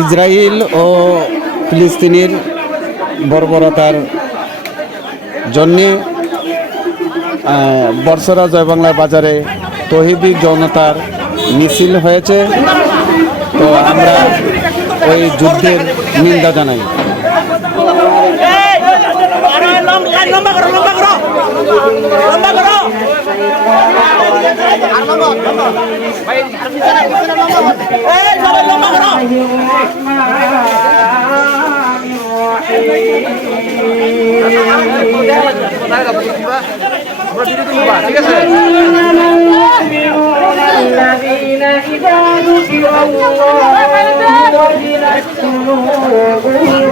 Israel ও ফিলিস্তিনের বর্বরতার জন্যে বর্ষরা জয় বাংলা বাজারে তহিদি জনতার মিছিল হয়েছে। তো আমরা ওই যুদ্ধের নিন্দা জানাই লম্বা করো লম্বা করো লম্বা করো এই সবাই লম্বা করো الذين إذا ذكر الله وجلت قلوبهم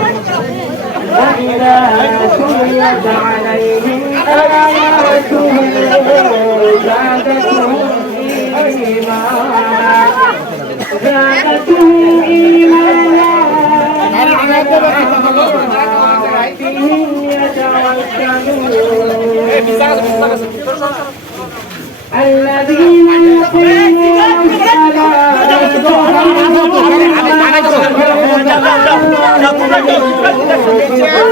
وإذا تليت عليهم آياته زادتهم الذين يقيمون الصلاة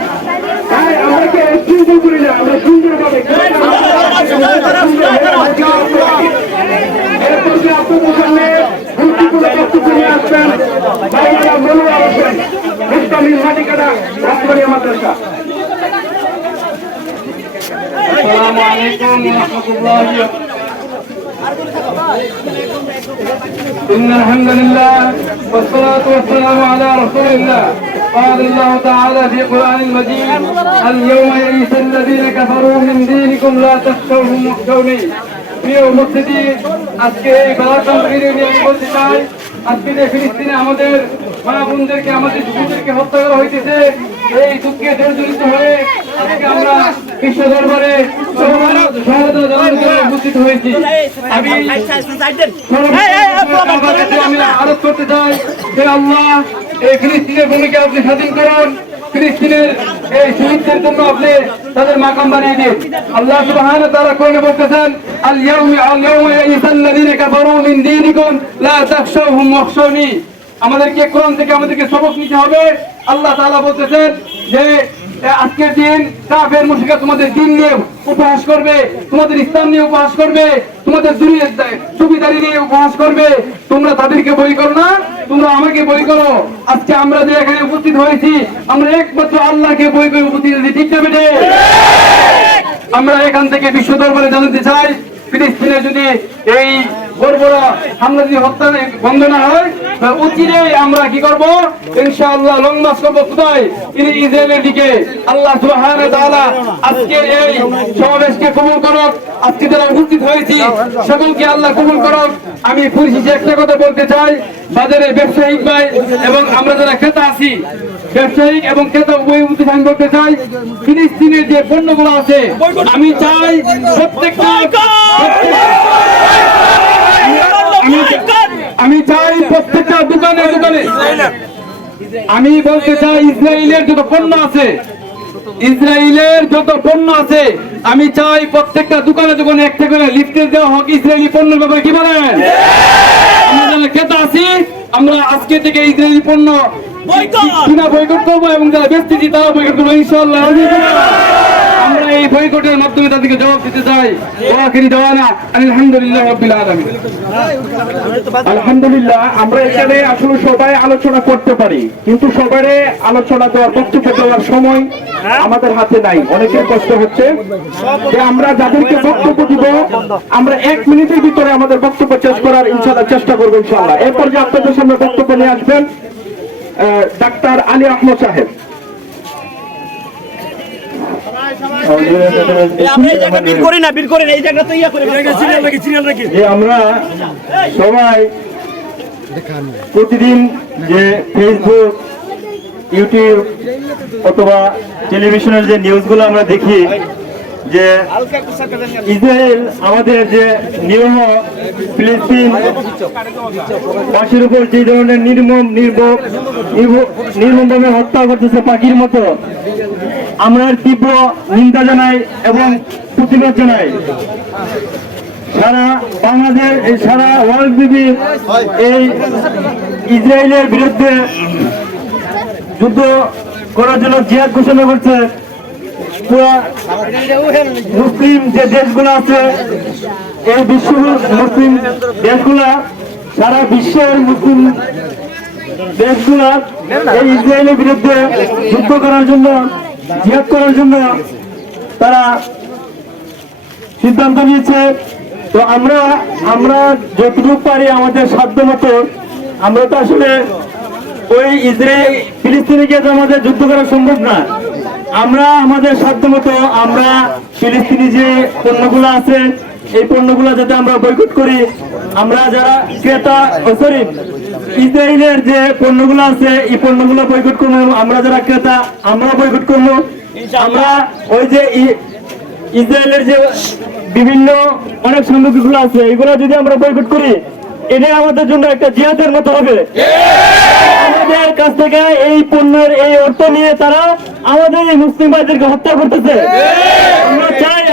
মুস্তামিল মাটিকাটা রাজবাড়িয়া মাদ্রাসা আসসালামু আলাইকুম ওয়া রাহমাতুল্লাহি إن الحمد لله والصلاة والسلام على رسول الله قال الله تعالى في قرآن المجيد اليوم يئس الذين كفروا من دينكم لا تخشوهم واخشوني প্রিয় উপস্থিতি আজকে এই বালাকান্দির নিয়ে আমি বলতে চাই আজকে যে ফিলিস্তিনে আমাদের মা বোনদেরকে আমাদের শিশুদেরকে হত্যা করা হইতেছে। এই দুঃখে জর্জরিত হয়ে আজকে আমরা বিশ্ব দরবারে উপস্থিত হয়েছি। আমি আমার আরোপ করতে চাই যে আল্লাহ এই ফিলিস্তিনের ভূমিকা আপনি স্বাধীন করুন। ফিলিস্তিনের এই শহীদদের জন্য আপনি তাদের মাকাম বানিয়ে দিন। আল্লাহ সুবহানাহু ওয়া তাআলা কোরআনে বলতেছেন আল ইয়াউমি আল ইয়াউমা ইয়াসাল্লাযিনা কাফারু মিন দীনিকুম লা তাখশাওহুম ওয়াখশাওনি আমাদেরকে কোরআন থেকে আমাদেরকে সবক নিতে হবে। আল্লাহ তাআলা বলতেছেন যে আজকের দিন কাফের মুশরিকরা তোমাদের দিন নিয়ে উপহাস করবে, তোমাদের ইসলাম নিয়ে উপহাস করবে, তোমাদের সুবিধারি নিয়ে উপহাস করবে। তোমরা তাদেরকে বই করো না, তোমরা আমাকে বই করো। আজকে আমরা যে এখানে উপস্থিত হয়েছি, আমরা একমাত্র আল্লাহকে বই করে উপস্থিত হয়েছি ঠিক না বেটে? আমরা এখান থেকে বিশ্ব দরবারে জানাতে চাই, ফিলিস্তিনে যদি এই বর্বরা হামলা যদি হত্যা বন্ধ না হয় অচিরে আমরা কি করব? ইনশাআল্লাহ লং মাস করব কোথায় তিনি ইসরায়েলের দিকে। আল্লাহ সুবহানাহু ওয়া তাআলা আজকের এই সমাবেশকে কবুল করুক। আজকে যারা উপস্থিত হয়েছি, সকলকে আল্লাহ কবুল করুক। আমি পরিশেষে একটা কথা বলতে চাই। বাজারে ব্যবসায়িক ভাই এবং আমরা যারা ক্রেতা আছি, ব্যবসায়িক এবং ক্রেতা উভয় উদ্যোগ করতে চাই ফিলিস্তিনের যে পণ্যগুলো আছে, আমি চাই প্রত্যেকটা আমি- আমি চাই আমি বলতে চাই, ইসরায়েলের যত পণ্য আছে, ইসরায়েলের যত পণ্য আছে, আমি চাই প্রত্যেকটা দোকানে দোকানে একটা করে লিফটের দেওয়া হোক, ইসরায়েলি পণ্যের ব্যাপারে কি বলেন? আমরা ক্রেতা আছি, আমরা আজকে থেকে ইসরায়েলি পণ্য কিনা করব এবং যারা বেচতেছি তারা বয়কট করব ইনশাল্লাহ এই বয়কটের মাধ্যমে তাদেরকে জবাব দিতে চাই। ওয়াখিরি দেওয়ানা আলহামদুলিল্লাহ রাব্বিল আলামিন। আলহামদুলিল্লাহ, আমরা এখানে আসলে সবাই আলোচনা করতে পারি। কিন্তু সবারে আলোচনা দেওয়ার, বক্তব্য দেওয়ার সময় আমাদের হাতে নাই। অনেকের কষ্ট হচ্ছে। যে আমরা যাদেরকে বক্তব্য দিব, আমরা এক মিনিটের ভিতরে আমাদের বক্তব্য শেষ করার ইনশাল্লাহ চেষ্টা করব ইনশাল্লাহ এরপর যে আপনাদের সামনে বক্তব্য নিয়ে আসবেন ডাক্তার আলী আহমদ সাহেব আমরা এই জায়গা বিল করি না বিল করি না এই জায়গা তো ইয়া করি সিরিয়াল রাখি সিরিয়াল রাখি যে আমরা সবাই প্রতিদিন যে ফেসবুক ইউটিউব অথবা টেলিভিশনের যে নিউজগুলো আমরা দেখি যে ইসরায়েল আমাদের যে নিয়ম ফিলিস্তিন বাসের উপর যে ধরনের নির্মম নির্ভর নির্মমভাবে হত্যা করতেছে পাখির মতো আমরা তীব্র নিন্দা জানাই এবং প্রতিবাদ জানাই। সারা বাংলাদেশ, এই সারা ওয়ার্ল্ড ব্যাপী এই ইসরায়েলের বিরুদ্ধে যুদ্ধ করার জন্য জিহাদ ঘোষণা করছে। মুসলিম যে দেশগুলো আছে, এই বিশ্ব মুসলিম দেশগুলা, সারা বিশ্বের মুসলিম দেশগুলা এই ইসরায়েলের বিরুদ্ধে যুদ্ধ করার জন্য জিহাদ করার জন্য তারা সিদ্ধান্ত নিয়েছে। তো আমরা আমরা যতটুকু পারি আমাদের সাধ্য মতো, আমরা তো আসলে ওই ইসরায়েল ফিলিস্তিনে গিয়ে আমাদের যুদ্ধ করা সম্ভব না। আমরা আমাদের সাধ্য মতো, আমরা ফিলিস্তিনি যে পণ্যগুলো আছে, এই পণ্যগুলো যাতে আমরা বয়কট করি, আমরা যারা ক্রেতা সরি ইসরায়েলের যে পণ্যগুলো আছে এই পণ্যগুলো বয়কট করব আমরা যারা ক্রেতা আমরা বয়কট করব আমরা ওই যে ইসরায়েলের যে বিভিন্ন অনেক সামগ্রীগুলো আছে এগুলো যদি আমরা বয়কট করি এটা আমাদের জন্য একটা জিহাদের মতো হবে। আমাদের কাছ থেকে এই পণ্যের এই অর্থ নিয়ে তারা আমাদের এই মুসলিম ভাইদেরকে হত্যা করতেছে।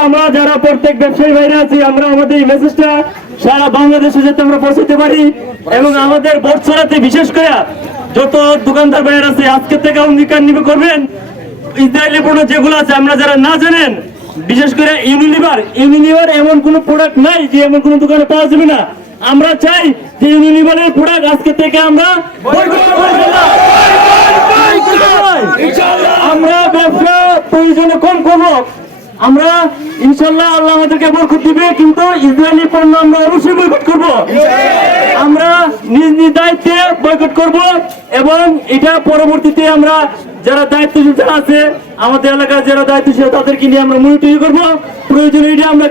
আমরা যারা প্রত্যেক ব্যবসায়ী ভাইরা আছি আমরা আমাদের এই মেসেজটা সারা বাংলাদেশে যাতে আমরা পৌঁছাতে পারি এবং আমাদের বর্ষরাতে বিশেষ করে যত দোকানদার ভাইয়ের আছে আজকে থেকে অঙ্গীকার নিবে করবেন। ইসরায়েলি পণ্য যেগুলো আছে আমরা যারা না জানেন বিশেষ করে ইউনিলিভার ইউনিলিভার এমন কোন প্রোডাক্ট নাই যে এমন কোন দোকানে পাওয়া যাবে না। আমরা চাই যে ইউনিলিভারের প্রোডাক্ট আজকে থেকে আমরা। আমরা ব্যবসা প্রয়োজনে কম করব। আমরা ইনশাল্লাহ আল্লাহ আমাদেরকে বরকত দিবে কিন্তু ইসরায়েলি পণ্য আমরা অবশ্যই বয়কট করব। আমরা নিজ নিজ দায়িত্বে বয়কট করব এবং এটা পরবর্তীতে আমরা যারা দায়িত্বশীল যারা আছে আমাদের এলাকার যারা দায়িত্বশীল তাদেরকে নিয়ে আমরা মনিটরিং করব। প্রয়োজনে এটা আমরা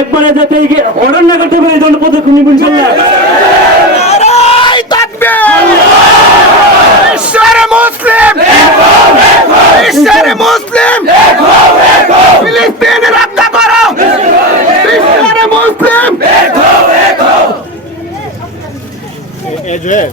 একবারে যাতে অর্ডার না করতে পারি এই ধরনের পদক্ষেপ নিব ইনশাল্লাহ মুসলিম। মুসলিম। ফিলিস্তিন রক্ষা করো। ঈশ্বরে মুসলিম। যাক,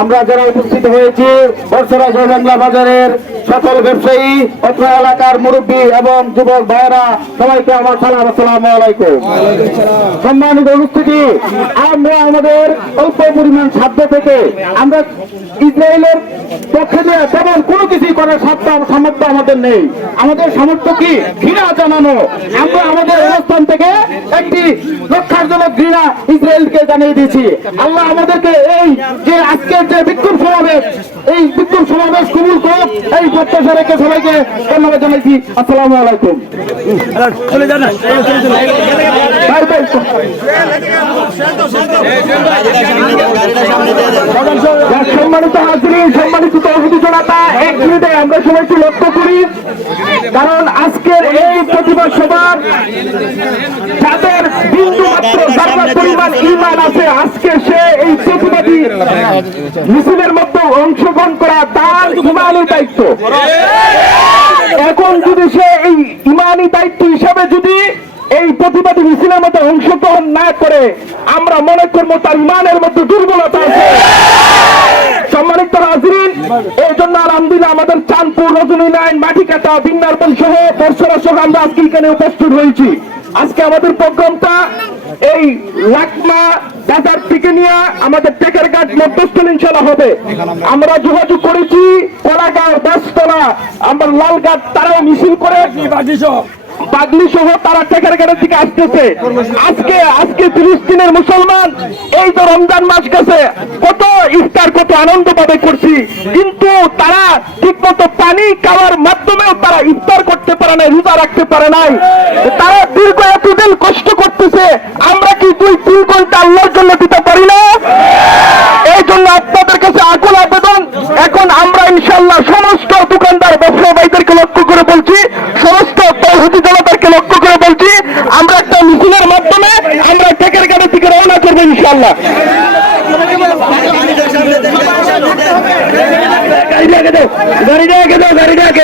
আমরা যারা উপস্থিত হয়েছি, বর্ষরা জয়বাংলা বাজারের সকল ব্যবসায়ী, অত্র এলাকার মুরব্বী এবং যুবক ভাইয়েরা, সবাইকে আমার সালাম, আসসালামু আলাইকুম। সম্মানিত উপস্থিতি, আমরা আমাদের অল্প পরিমাণ সাধ্য থেকে আমরা ইসরায়েলের পক্ষে তেমন কোনো কিছুই করার সাধ্য, সামর্থ্য আমাদের নেই। আমাদের সামর্থ্য কি? ঘৃণা জানানো। আমরা আমাদের অবস্থান থেকে একটি রক্ষার জন্য ঘৃণা ইসরায়েলকে জানিয়ে দিয়েছি। আল্লাহ আমাদেরকে এই যে আজকের যে বিক্ষোভ সমাবেশ এই বিক্ষোভ সমাবেশ কবুল করুক এই প্রত্যাশা রেখে সবাইকে ধন্যবাদ জানাইছি। আসসালামু আলাইকুম। সম্মানিত হাজির সম্মানিত তহবিল জনতা এক মিনিটে আমরা সবাইকে লক্ষ্য আজকে সে এই প্রতিবাদী মিছিলের মধ্যে অংশগ্রহণ করা তার ইমানের দায়িত্ব। এখন যদি সে এই ইমানি দায়িত্ব হিসাবে যদি এই প্রতিবাদী মিছিলের মধ্যে অংশগ্রহণ না করে আমরা মনে করব তার ইমানের মধ্যে দুর্বলতা আছে। সম্মানিত হাজরিন এই জন্য আলহামদুলিল্লাহ আমাদের চাঁদপুর রজনী লাইন মাটিকাটা বিন্দারপন সহ বর্ষরা সহ আমরা আজকে এখানে উপস্থিত হয়েছি। আজকে আমাদের প্রোগ্রামটা এই লাকমা বাজার থেকে নিয়ে আমাদের টেকের ঘাট মধ্যস্থল ইনশাল্লাহ হবে। আমরা যোগাযোগ করেছি, কলাগাঁও দাসতলা আমরা লালঘাট, তারাও মিছিল করে পাগলি সহ তারা টেকার গাড়ির দিকে আসতেছে। আজকে আজকে ফিলিস্তিনের মুসলমান এই তো রমজান মাস গেছে, কত ইফতার, কত আনন্দ ভাবে করছি। কিন্তু তারা ঠিক মতো পানি খাওয়ার মাধ্যমেও তারা ইফতার করতে পারে নাই, রোজা রাখতে পারে নাই। তারা দীর্ঘ এতদিন কষ্ট করতেছে, আমরা কি দুই, তিন ঘণ্টা আল্লাহর জন্য দিতে পারি না? এই জন্য আপনাদের কাছে আকুল আবেদন, এখন আমরা ইনশাল্লাহ সমস্ত দোকানদার ব্যবসায়ী ভাইদেরকে লক্ষ্য করে বলছি সমস্ত জনতাকে লক্ষ্য করে বলছি, আমরা একটা মিছিলের মাধ্যমে আমরা টেকের গাড়ি থেকে রওনা করব ইনশাল্লাহ গাড়িটা আগে দাও গাড়িটা আগে দাও।